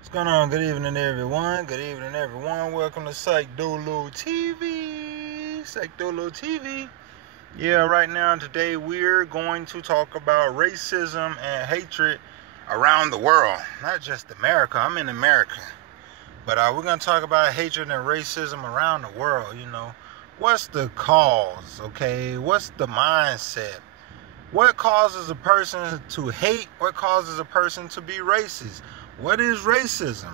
What's going on? Good evening, everyone. Good evening, everyone. Welcome to Sike Dolo TV. Sike Dolo TV. Yeah, right now, today, we're going to talk about racism and hatred around the world. Not just America. I'm in America. But we're going to talk about hatred and racism around the world, What's the cause, okay? What's the mindset? What causes a person to hate? What causes a person to be racist? What is racism?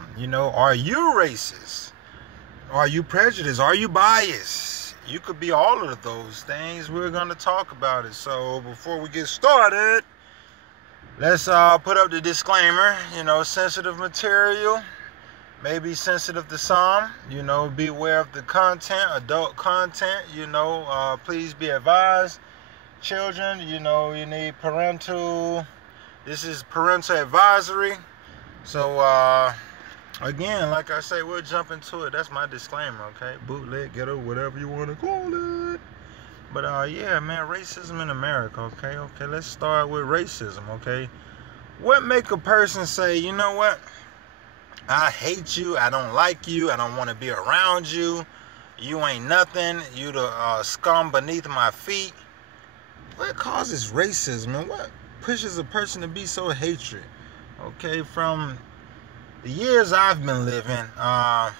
Are you racist? Are you prejudiced? Are you biased? You could be all of those things. We're going to talk about it. So before we get started, let's put up the disclaimer. Sensitive material, maybe sensitive to some. Be aware of the content, adult content. Please be advised. Children, you need parental. This is parental advisory. So, again, like I say, we'll jump into it. That's my disclaimer, okay? Bootleg, ghetto, whatever you want to call it. But, yeah, man, racism in America, okay? Okay, let's start with racism, okay? What make a person say, you know what? I hate you. I don't like you. I don't want to be around you. You ain't nothing. You the scum beneath my feet. What causes racism and what pushes a person to be so hatred? Okay, from the years I've been living, I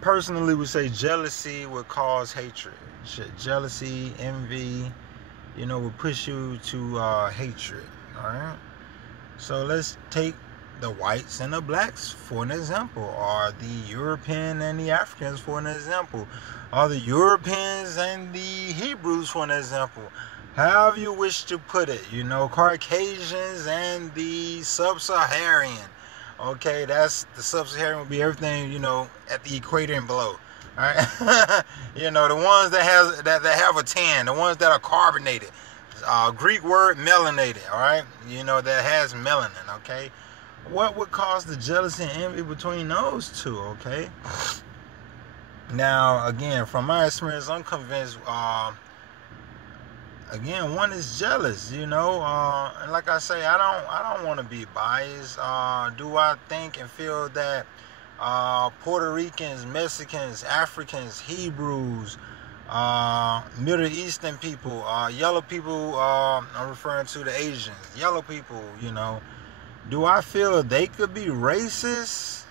personally would say jealousy would cause hatred. Jealousy, envy, would push you to hatred. All right. So let's take the whites and the blacks for an example, or the European and the Africans for an example, or the Europeans and the Hebrews for an example. However you wish to put it, Caucasians and the Sub-Saharan. Okay, that's the Sub-Saharan would be everything, at the equator and below. All right, the ones that have a tan, the ones that are carbonated. Greek word melanated. All right, that has melanin. Okay, what would cause the jealousy and envy between those two? Okay. Now, again, from my experience, I'm convinced. Again, one is jealous, and like I say, I don't want to be biased. Do I think and feel that Puerto Ricans, Mexicans, Africans, Hebrews, Middle Eastern people, yellow people, I'm referring to the Asians, yellow people, do I feel they could be racist?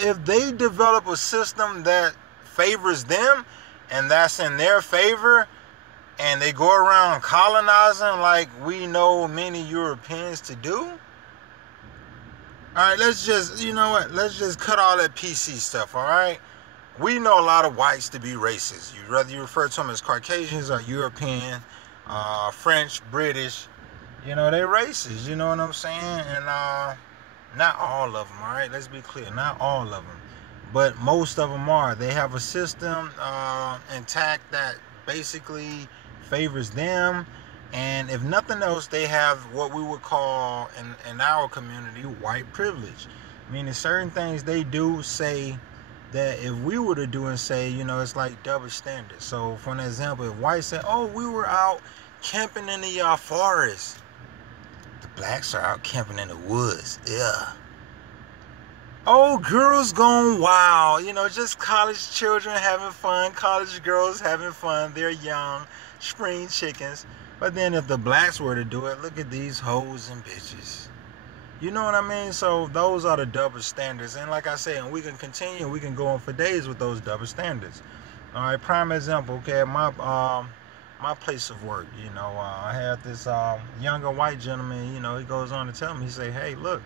If they develop a system that favors them and that's in their favor, and they go around colonizing like we know many Europeans to do. All right, let's just, let's just cut all that PC stuff, all right? We know a lot of whites to be racist. Whether you refer to them as Caucasians or European, French, British, they're racist, you know what I'm saying? And not all of them, all right? Let's be clear, not all of them. But most of them are. They have a system intact that basically favors them, and if nothing else, they have what we would call in our community white privilege, meaning certain things they do say that if we were to do and say, it's like double standards. So for an example, if whites say, oh, we were out camping in the forest, the blacks are out camping in the woods. Yeah. Oh, girls gone wild, just college children having fun, college girls having fun, they're young, spring chickens. But then if the blacks were to do it, look at these hoes and bitches. You know what I mean? So those are the double standards. And like I said, and we can continue, we can go on for days with those double standards. All right, prime example, okay, my place of work, I had this younger white gentleman, he goes on to tell me, he say, hey, look,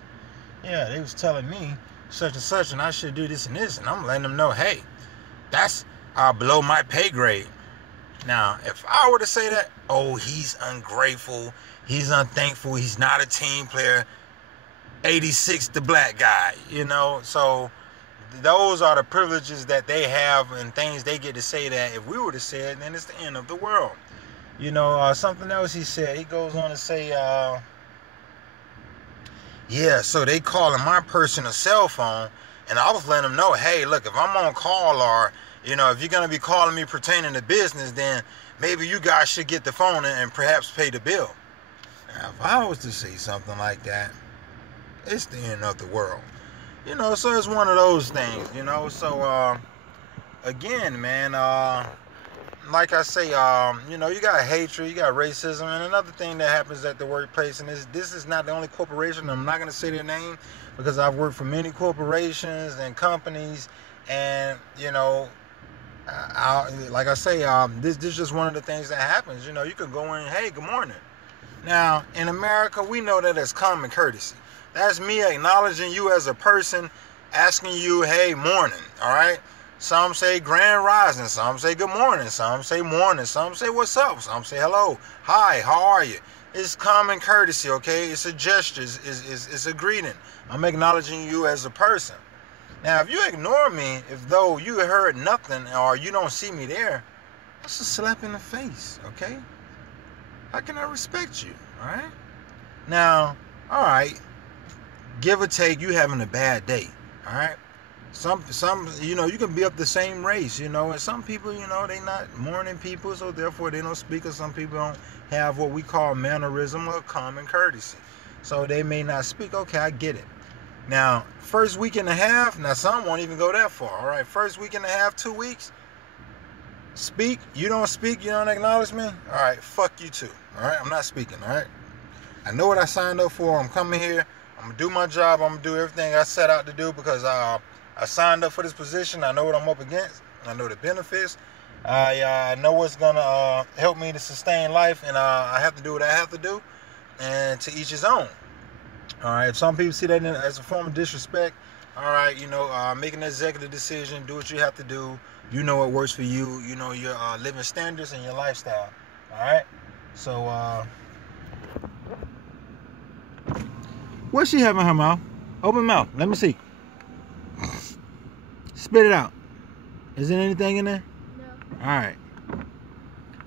yeah, they was telling me such and such, and I should do this and this, and I'm letting them know, hey, that's below my pay grade. Now, if I were to say that, oh, he's ungrateful, he's unthankful, he's not a team player, 86 the black guy, so those are the privileges that they have and things they get to say that if we were to say it, then it's the end of the world. Something else he said, he goes on to say, yeah, so they calling my personal cell phone, and I was letting them know, hey, look, if I'm on call or, if you're going to be calling me pertaining to business, then maybe you guys should get the phone and perhaps pay the bill. Now, if I was to say something like that, it's the end of the world. So it's one of those things, So, again, man, like I say, you got hatred, you got racism, and another thing that happens at the workplace, and this is not the only corporation. I'm not going to say their name because I've worked for many corporations and companies, and like I say, this is just one of the things that happens. You can go in, hey, good morning. Now, in America, we know that it's common courtesy. That's me acknowledging you as a person, asking you, hey, morning, all right? Some say grand rising, some say good morning, some say morning, some say what's up, some say hello, hi, how are you? It's common courtesy, okay? It's a gesture, it's a greeting. I'm acknowledging you as a person. Now, if you ignore me, if though you heard nothing or you don't see me there, that's a slap in the face, okay? How can I respect you, all right? Now, all right, give or take, you having a bad day, all right? Some, you can be of the same race, and some people, they not morning people, so therefore they don't speak, or some people don't have what we call mannerism or common courtesy. So they may not speak. Okay, I get it. Now, first week and a half, now some won't even go that far, all right? First week and a half, 2 weeks, speak, you don't speak, you don't acknowledge me, all right, fuck you too, all right? I'm not speaking, all right? I know what I signed up for. I'm coming here. I'm going to do my job. I'm going to do everything I set out to do because I signed up for this position. I know what I'm up against. I know the benefits. I know what's going to help me to sustain life, and I have to do what I have to do, and to each his own. All right, if some people see that as a form of disrespect, all right, make an executive decision, do what you have to do. You know what works for you. You know your living standards and your lifestyle. All right, so what's she have in her mouth? Open mouth. Let me see. Spit it out. Is there anything in there? No. All right.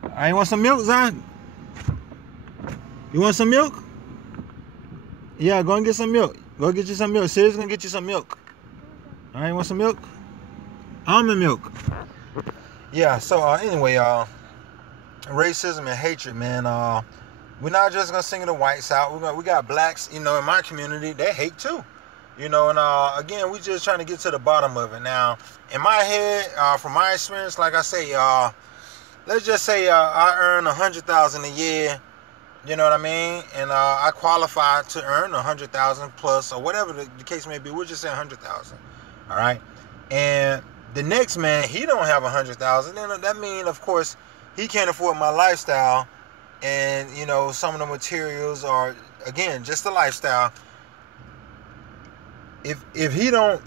All right, you want some milk, Zion? You want some milk? Yeah, go and get some milk. Go get you some milk. Siri's gonna get you some milk. All right, you want some milk? Almond milk. Yeah, so anyway, racism and hatred, man. We're not just gonna single the whites out. We got blacks, in my community, they hate too. And again, we just trying to get to the bottom of it. Now, in my head, from my experience, like I say, let's just say I earn $100,000 a year. You know what I mean? And I qualify to earn $100,000 plus, or whatever the case may be. We'll just say $100,000. All right. And the next man, he don't have $100,000. Then that means, of course, he can't afford my lifestyle, and some of the materials are, again, just the lifestyle. If he don't,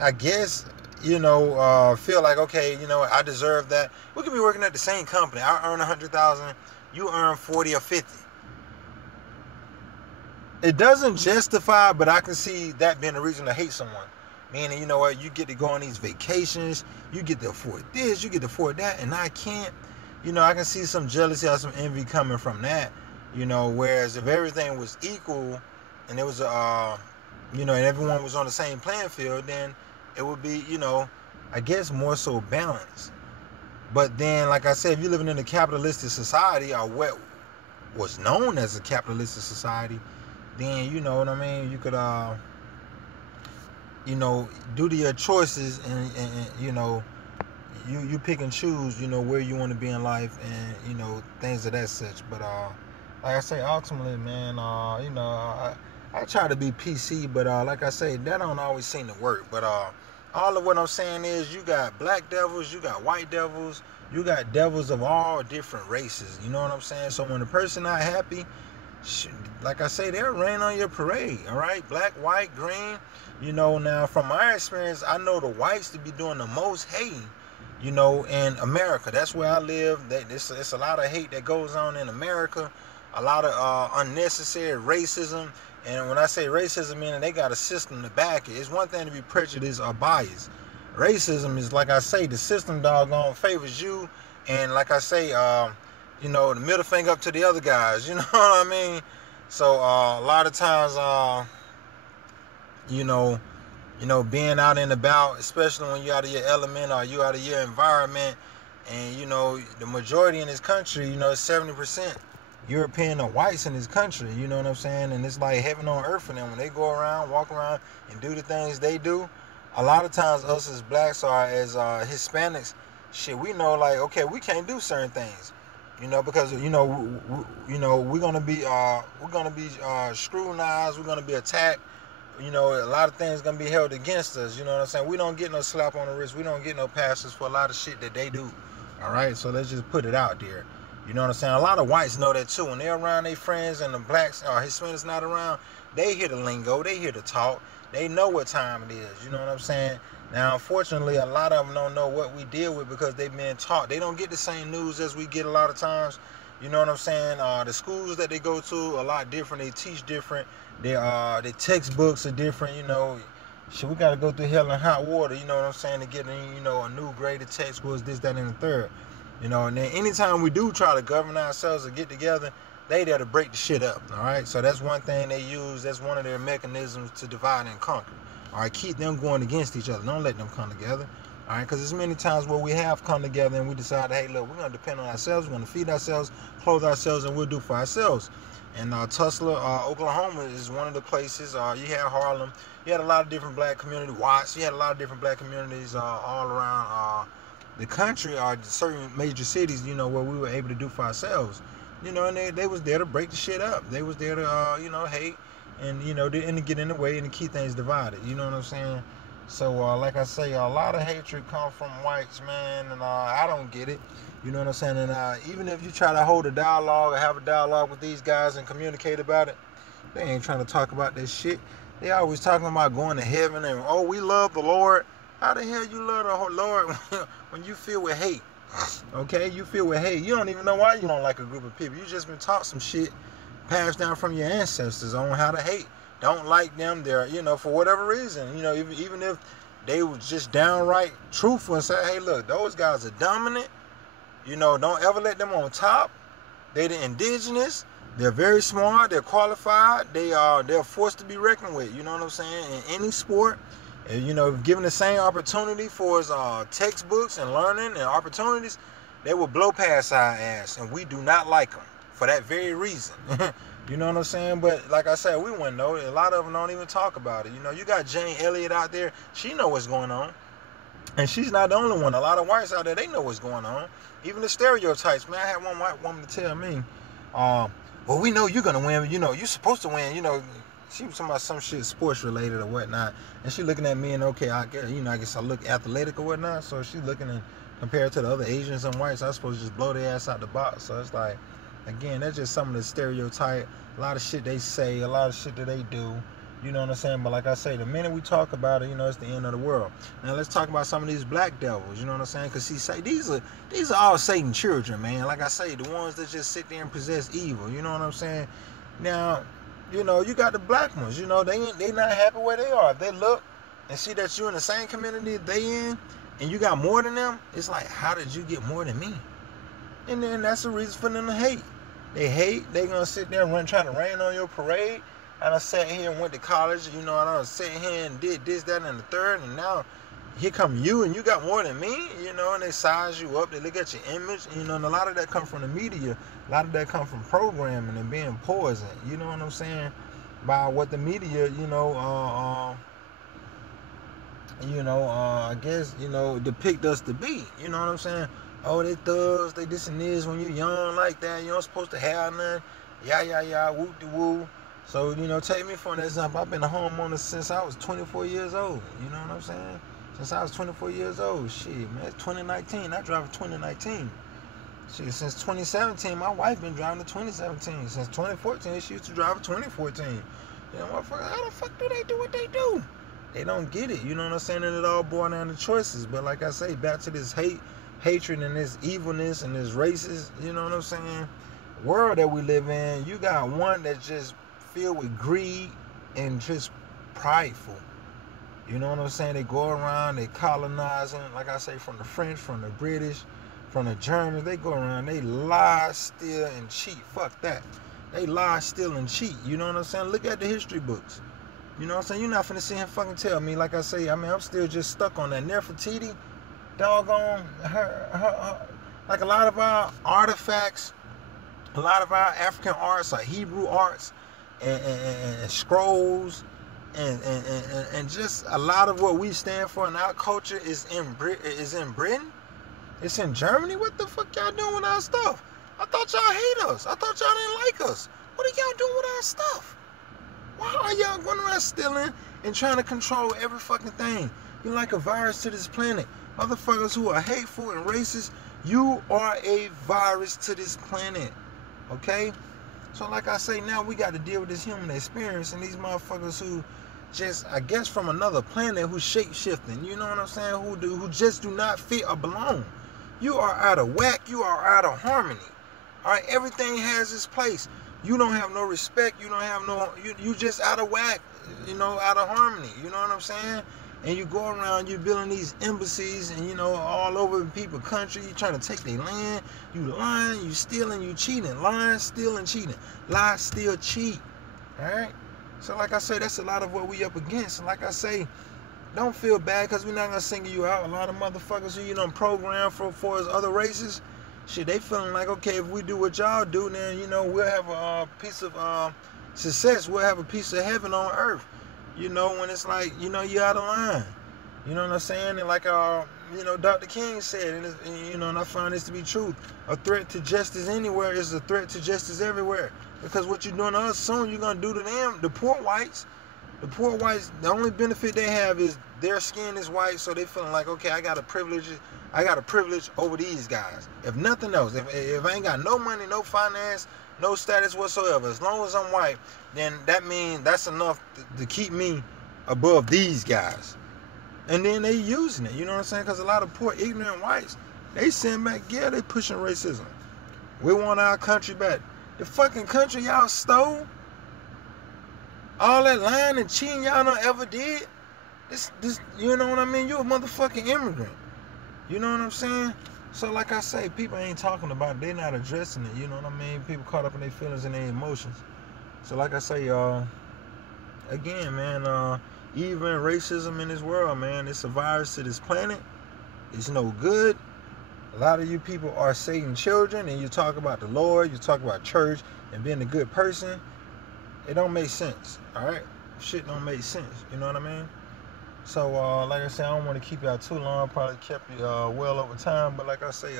I guess, feel like, okay, I deserve that. We could be working at the same company. I earn $100,000. You earn 40 or 50. It doesn't justify, but I can see that being a reason to hate someone. Meaning, you get to go on these vacations, you get to afford this, you get to afford that, and I can't. I can see some jealousy or some envy coming from that. Whereas if everything was equal and it was and everyone was on the same playing field, then it would be, I guess more so balanced. But then, like I said, if you're living in a capitalistic society, or what was known as a capitalistic society, then, you know what I mean, you could, due to your choices and you pick and choose, where you want to be in life and, things of that such. But, like I say, ultimately, man, I try to be PC, but, like I say, that don't always seem to work. But, all of what I'm saying is you got black devils, you got white devils, you got devils of all different races. You know what I'm saying? So when a person not happy, like I say, they'll rain on your parade, all right? Black, white, green. Now from my experience, I know the whites to be doing the most hating, in America. That's where I live. It's a lot of hate that goes on in America, a lot of unnecessary racism. And when I say racism, meaning they got a system to back it. It's one thing to be prejudiced or biased. Racism is, like I say, the system doggone favors you. And like I say, the middle finger up to the other guys. You know what I mean? So a lot of times, being out and about, especially when you're out of your element or you out of your environment, and, the majority in this country, is 70%. European or whites in this country, you know what I'm saying? And it's like heaven on earth for them when they go around, walk around, and do the things they do. A lot of times, us as blacks or as Hispanics, shit, we know like, okay, we can't do certain things, you know, because we're gonna be scrutinized, we're gonna be attacked. You know, a lot of things gonna be held against us. You know what I'm saying? We don't get no slap on the wrist. We don't get no passes for a lot of shit that they do. All right, so let's just put it out there. You know what I'm saying? A lot of whites know that too. When they're around their friends and the blacks or Hispanics not around, they hear the lingo, they hear the talk, they know what time it is. You know what I'm saying? Now, unfortunately, a lot of them don't know what we deal with because they've been taught. They don't get the same news as we get a lot of times. You know what I'm saying? The schools that they go to a lot different. They teach different. Their textbooks are different. You know, shit, we gotta go through hell and hot water. You know what I'm saying? To get a new graded textbooks, this, that, and the third. You know, and then anytime we do try to govern ourselves or get together, they there to break the shit up. All right, so that's one thing they use. That's one of their mechanisms to divide and conquer. All right, keep them going against each other. Don't let them come together. All right, because there's many times where we have come together and we decide, hey, look, we're going to depend on ourselves. We're going to feed ourselves, clothe ourselves, and we'll do for ourselves. And Tulsa, Oklahoma is one of the places. You had Harlem. You had a lot of different black communities. Watts. You had a lot of different black communities all around the country or certain major cities, you know, where we were able to do for ourselves. You know, and they was there to break the shit up. They was there to, hate and, to get in the way and to keep things divided. You know what I'm saying? So, like I say, a lot of hatred come from whites, man, and I don't get it. You know what I'm saying? And even if you try to hold a dialogue or have a dialogue with these guys and communicate about it, they ain't trying to talk about this shit. They always talking about going to heaven and, oh, we love the Lord. How the hell you love the Lord when you feel with hate? Okay, you feel with hate. You don't even know why you don't like a group of people. You just been taught some shit passed down from your ancestors on how to hate. Don't like them. They're, for whatever reason. Even if they were just downright truthful and say, hey, look, those guys are dominant. Don't ever let them on top. They're the indigenous. They're very smart. They're qualified. They're forced to be reckoned with. You know what I'm saying? In any sport. And, if given the same opportunity for his textbooks and learning and opportunities, they will blow past our ass, and we do not like them for that very reason. You know what I'm saying? But like I said, we wouldn't know. A lot of them don't even talk about it. You got Jane Elliott out there. She know what's going on, and she's not the only one. A lot of whites out there, they know what's going on. Even the stereotypes, man. I had one white woman to tell me, well, we know you're gonna win. You're supposed to win. She was talking about some shit sports related or whatnot, and she looking at me and okay, I guess I look athletic or whatnot. So she's looking and compared to the other Asians and whites, I supposed to just blow their ass out the box. So it's like, again, that's just some of the stereotype. A lot of shit they say, a lot of shit that they do. You know what I'm saying? But like I say, the minute we talk about it, it's the end of the world. Now let's talk about some of these black devils. You know what I'm saying? Because these are all Satan children, man. Like I say, the ones that just sit there and possess evil. You know what I'm saying? Now, you got the black ones. They not happy where they are. If they look and see that you're in the same community they in, and you got more than them, it's like, how did you get more than me? And then that's the reason for them to hate. They hate. They gonna sit there and try to rain on your parade. I done sat here and went to college. I done sat here and did this, that, and the third, and now here come you, and you got more than me. And they size you up. They look at your image. And a lot of that come from the media. A lot of that come from programming and being poisoned. You know what I'm saying? By what the media, I guess, depict us to be. You know what I'm saying? Oh, they thugs, they this and this. When you're young like that, you ain't supposed to have nothing. Yeah, whoop-de-woo. So, take me for an example. I've been a homeowner since I was 24 years old. You know what I'm saying? Since I was 24 years old. Shit, man, it's 2019. I drive a 2019. Shit, since 2017, my wife been driving a 2017. Since 2014, she used to drive a 2014. Motherfucker, how the fuck do they do what they do? They don't get it. You know what I'm saying? And it all boils down to choices. But like I say, back to this hatred and this evilness and this racist, you know what I'm saying, world that we live in, you got one that's just filled with greed and just prideful. You know what I'm saying? They go around, they colonizing, like I say, from the French, from the British, from the Germans. They go around, they lie, steal, and cheat. Fuck that. They lie, steal, and cheat. You know what I'm saying? Look at the history books. You know what I'm saying? You're not finna sit here and fucking tell me, like I say, I'm still just stuck on that Nefertiti. Doggone her, like a lot of our artifacts A lot of our African arts are Hebrew arts and scrolls and just a lot of what we stand for in our culture is in Britain. It's in Germany. What the fuck y'all doing with our stuff? I thought y'all hate us. I thought y'all didn't like us. What are y'all doing with our stuff? Why are y'all going around stealing and trying to control every fucking thing? You're like a virus to this planet. Motherfuckers who are hateful and racist, you are a virus to this planet. Okay? So like I say, now we got to deal with this human experience and these motherfuckers who just, I guess, from another planet who shape-shifting. You know what I'm saying? Who just do not fit or belong. You are out of whack. You are out of harmony. All right? Everything has its place. You don't have no respect. You don't have no, you just out of whack, you know, out of harmony. You know what I'm saying? And you go around, you building these embassies and, you know, all over people's country. You trying to take their land. You lying, you stealing, you cheating. Lying, stealing, cheating. Lie, steal, cheat. All right? So like I say, that's a lot of what we up against. And like I say, don't feel bad because we're not going to single you out. A lot of motherfuckers who you done program for as other races, shit, they feeling like, okay, if we do what y'all do, then, you know, we'll have a piece of success. We'll have a piece of heaven on earth. You know, when it's like, you know, you're out of line. You know what I'm saying? And like, you know, Dr. King said, and you know, and I find this to be true, a threat to justice anywhere is a threat to justice everywhere. Because what you're doing to us soon, you're going to do to them, the poor whites. The poor whites, the only benefit they have is their skin is white, so they feeling like, okay, I got a privilege over these guys. If nothing else, if I ain't got no money, no finance, no status whatsoever, as long as I'm white, then that means that's enough to keep me above these guys. And then they using it, you know what I'm saying? Because a lot of poor, ignorant whites, they send back, yeah, they pushing racism. We want our country back. The fucking country y'all stole, all that lying and cheating y'all don't ever did, this, you know what I mean? You a motherfucking immigrant. You know what I'm saying? So like I say, people ain't talking about it. They're not addressing it. You know what I mean? People caught up in their feelings and their emotions. So like I say, again, man, even racism in this world, man, it's a virus to this planet. It's no good. A lot of you people are Satan's children, and you talk about the Lord, you talk about church and being a good person. It don't make sense, all right? Shit don't make sense, you know what I mean? So, like I said, I don't want to keep y'all too long. Probably kept you well over time. But like I say,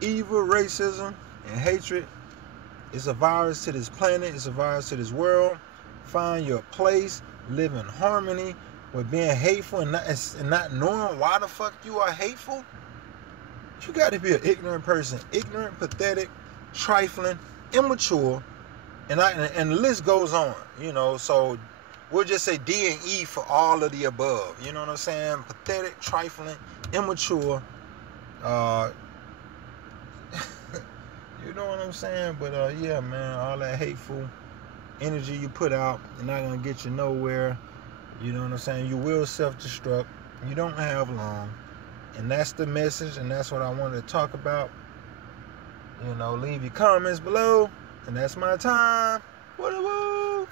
evil, racism, and hatred is a virus to this planet. It's a virus to this world. Find your place. Live in harmony with being hateful and not knowing why the fuck you are hateful. You got to be an ignorant person. Ignorant, pathetic, trifling, immature. And the list goes on, you know, so we'll just say D and E for all of the above. You know what I'm saying? Pathetic, trifling, immature. You know what I'm saying? But yeah, man, all that hateful energy you put out, you're not gonna get you nowhere. You know what I'm saying? You will self-destruct. You don't have long. And that's the message, and that's what I wanted to talk about. You know, leave your comments below. And that's my time. Woo-woo.